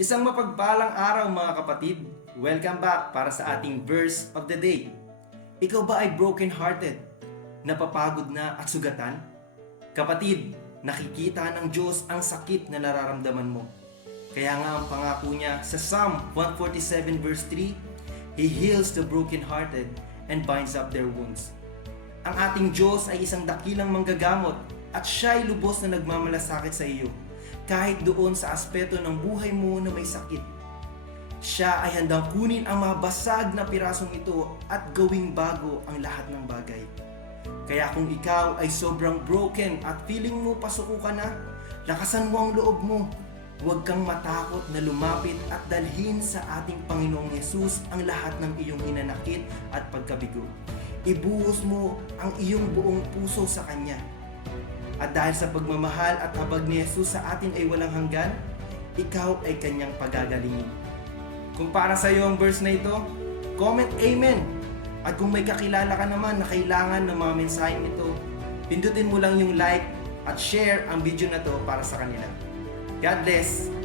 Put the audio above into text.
Isang mapagpalang araw mga kapatid. Welcome back para sa ating verse of the day. Ikaw ba ay broken-hearted? Napapagod na at sugatan? Kapatid, nakikita ng Diyos ang sakit na nararamdaman mo. Kaya nga ang pangako niya sa Psalm 147 verse 3, He heals the broken-hearted and binds up their wounds. Ang ating Diyos ay isang dakilang manggagamot at siya ay lubos na nagmamalasakit sa iyo kahit doon sa aspeto ng buhay mo na may sakit. Siya ay handang kunin ang mga basag na pirasong ito at gawing bago ang lahat ng bagay. Kaya kung ikaw ay sobrang broken at feeling mo pasuko ka na, lakasan mo ang loob mo. Huwag kang matakot na lumapit at dalhin sa ating Panginoong Yesus ang lahat ng iyong hinanakit at pagkabigo. Ibuhos mo ang iyong buong puso sa Kanya. At dahil sa pagmamahal at habag ni Jesus sa atin ay walang hanggan, ikaw ay Kanyang pagagalingin. Kung para sa iyo ang verse na ito, comment Amen! At kung may kakilala ka naman na kailangan ng mga mensaheng ito, pindutin mo lang yung like at share ang video na to para sa kanila. God bless!